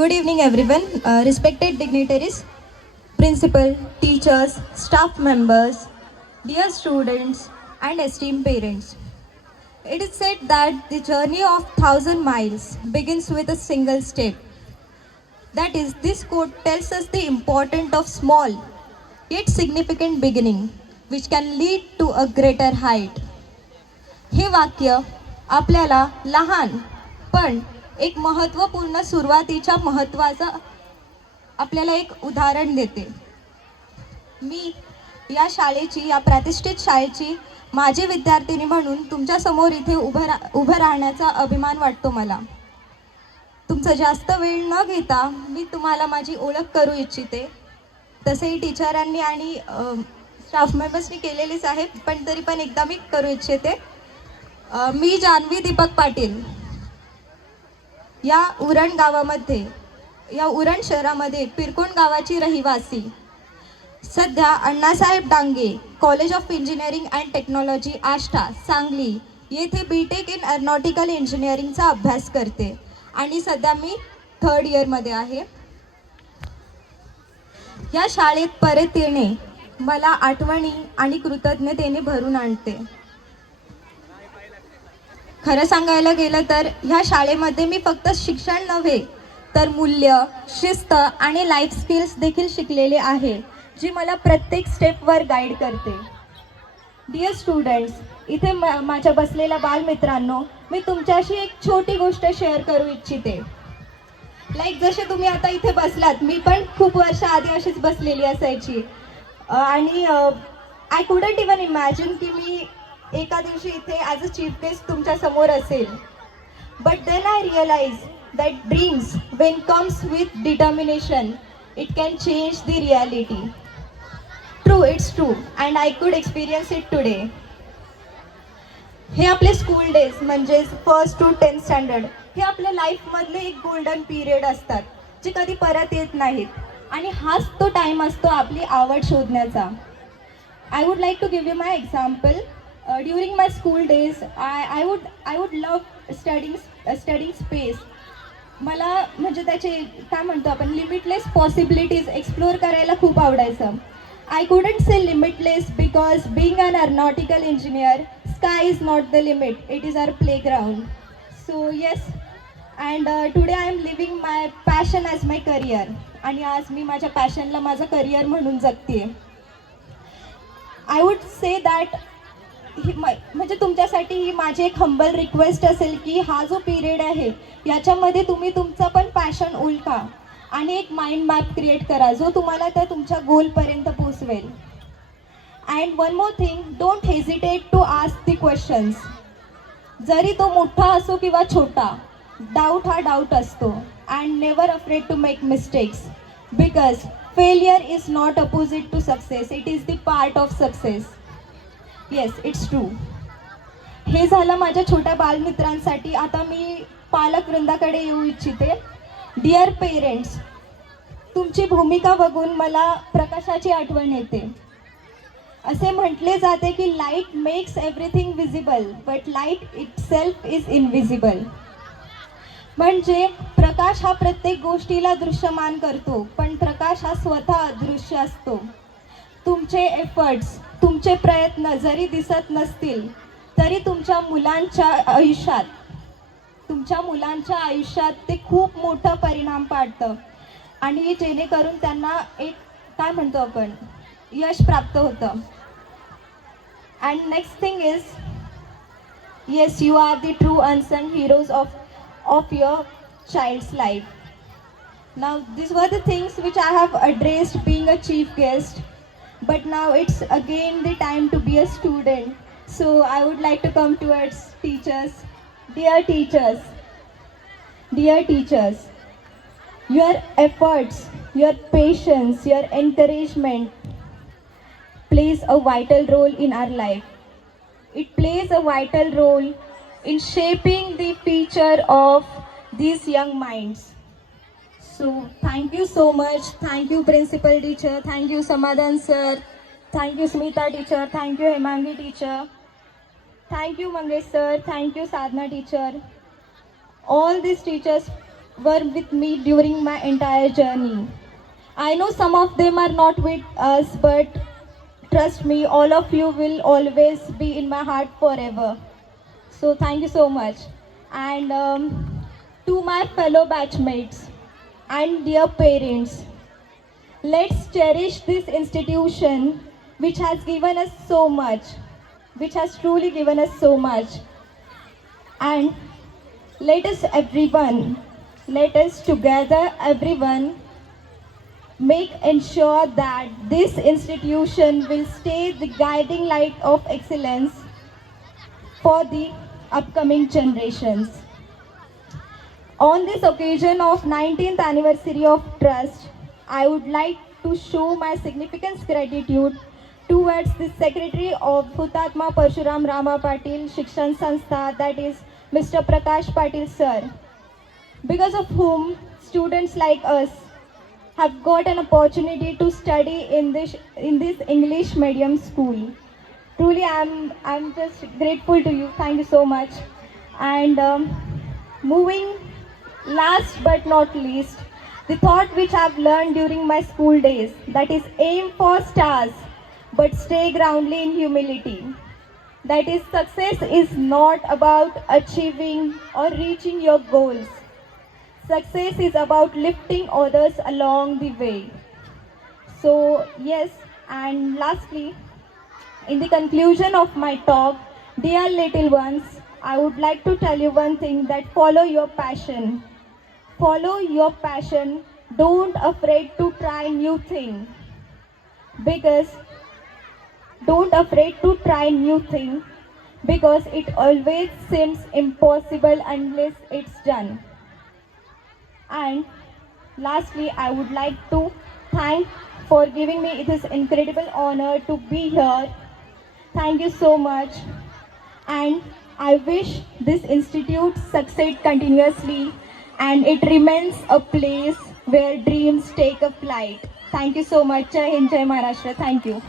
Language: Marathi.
Good evening every one respected dignitaries principal teachers staff members dear students and esteem parents it is said that the journey of thousand miles begins with a single step that is this quote tells us the important of small it significant beginning which can lead to a greater height हे वाक्य आपल्याला लहान पण एक महत्त्वपूर्ण सुरुवातीच्या महत्त्वाचं आपल्याला एक उदाहरण देते. मी या शाळेची या प्रतिष्ठित शाळेची माझी विद्यार्थिनी म्हणून तुमच्यासमोर इथे उभं रा उभं राहण्याचा अभिमान वाटतो मला. तुमचा जास्त वेळ न घेता मी तुम्हाला माझी ओळख करू इच्छिते. तसेही टीचरांनी आणि स्टाफ मेंबर्सनी केलेलीच आहे पण तरी पण एकदा मी करू इच्छिते. मी जान्हवी दीपक पाटील. या उरण गावामध्ये या उरण शहरामध्ये पिरकोण गावाची रहिवासी सध्या Annasaheb Dange college of engineering and technology Ashta Sangli येथे बी टेक इन अरनॉटिकल इंजिनिअरिंगचा अभ्यास करते. आणि सध्या मी थर्ड इयरमध्ये आहे. या शाळेत परत येणे मला आठवणी आणि कृतज्ञतेने भरून आणते. खरं सांगायला गेलं तर ह्या शाळेमध्ये मी फक्त शिक्षण नव्हे तर मूल्य शिस्त आणि लाईफ स्किल्स देखील शिकलेले आहे जी मला प्रत्येक स्टेपवर गाईड करते. डिअर स्टुडंट्स इथे माझ्या बसलेल्या बालमित्रांनो मी तुमच्याशी एक छोटी गोष्ट शेअर करू इच्छिते. लाईक जसे तुम्ही आता इथे बसलात मी पण खूप वर्ष आधी अशीच बसलेली असायची. आणि आय कुडंट इवन इमॅजिन की मी एका दिवशी इथे ॲज अ चीफ गेस्ट तुमच्यासमोर असेल. But then I realize that dreams when comes with determination it can change the reality true it's true and I could experience it today हे आपले स्कूल डेज म्हणजेच फर्स्ट टू टेन्थ स्टँडर्ड हे आपल्या लाईफमधले एक गोल्डन पिरियड असतात जे कधी परत येत नाहीत. आणि हाच तो टाईम असतो आपली आवड शोधण्याचा. I would like to give you my example during my school days I I would I would love studying studying space मला म्हणजे त्याचे काय म्हणतो आपण लिमिटलेस पॉसिबिलिटीज एक्सप्लोअर करायला खूप आवडायचं. I couldn't say limitless because being an aeronautical engineer sky is not the limit it is our playground so yes and today I am living my passion as my career आणि आज मी माझ्या पॅशनला माझं करिअर म्हणून जगते आय वुड से दॅट ही म्हणजे तुमच्यासाठी ही माझी एक हंबल रिक्वेस्ट असेल की हा जो पिरियड आहे याच्यामध्ये तुम्ही तुमचा पण पॅशन उलका आणि एक माइंड मॅप क्रिएट करा जो तुम्हाला त्या तुमच्या गोलपर्यंत पोचवेल and one more thing don't hesitate to ask the questions जरी तो मोठा असो किंवा छोटा डाऊट हा डाऊट असतो. And never afraid to make mistakes because failure is not opposite to success it is the part of success yes it's true हे झालं माझ्या छोट्या बालमित्रांसाठी. आता मी पालक वृंदाकडे येऊ इच्छिते. डिअर पेरेंट्स तुमची भूमिका बघून मला प्रकाशाची आठवण येते. असे म्हटले जाते की light makes everything visible but light itself is invisible म्हणजे प्रकाश हा प्रत्येक गोष्टीला दृश्यमान करतो पण प्रकाश हा स्वतः अदृश्य असतो. तुमचे एफर्ट्स तुमचे प्रयत्न जरी दिसत नसतील तरी तुमच्या मुलांच्या आयुष्यात तुमच्या मुलांच्या आयुष्यात ते खूप मोठा परिणाम पाडतं. आणि जेणेकरून त्यांना एक काय म्हणतो आपण यश प्राप्त होतं. And next thing is yes you are the true unsung heroes of of your child's life now this were the things which I have addressed being a chief guest but now it's again the time to be a student. So, I would like to come towards teachers. Dear teachers, dear teachers, your efforts, your patience, your encouragement plays a vital role in our life. It plays a vital role in shaping the future of these young minds. So thank you so much. Thank you, principal teacher. Thank you, Samadhan sir. Thank you, Smita teacher. Thank you, Hemangi teacher. Thank you, Mangesh sir. Thank you, Sadhna teacher. All these teachers were with me during my entire journey. I know some of them are not with us, but trust me, all of you will always be in my heart forever. So thank you so much. And um, to my fellow batchmates and dear parents, let's cherish this institution which has given us so much, which has truly given us so much. And let us everyone, let us together everyone make ensure that this institution will stay the guiding light of excellence for the upcoming generations. On this occasion of 19th anniversary of Trust, I would like to show my significant gratitude towards the Secretary of Hutatma Parshuram Rama Patil Shikshan Sanstha, that is Mr. Prakash Patil sir, because of whom students like us have got an opportunity to study in this in this English medium school. Truly, I'm I'm just grateful to you. Thank you so much. And um, moving last but not least, the thought which I've learned during my school days that is aim for stars, but stay groundly in humility. That is, success is not about achieving or reaching your goals. Success is about lifting others along the way. So, yes, and lastly, in the conclusion of my talk, dear little ones, I would like to tell you one thing that follow your passion. Follow your passion. Don't afraid to try new thing. Because don't afraid to try new thing because it always seems impossible unless it's done. And lastly, I would like to thank for giving me this incredible honor to be here. Thank you so much. And I wish this institute succeed continuously and it remains a place where dreams take a flight. Thank you so much. Jai Hind, Jai Maharashtra. Thank you.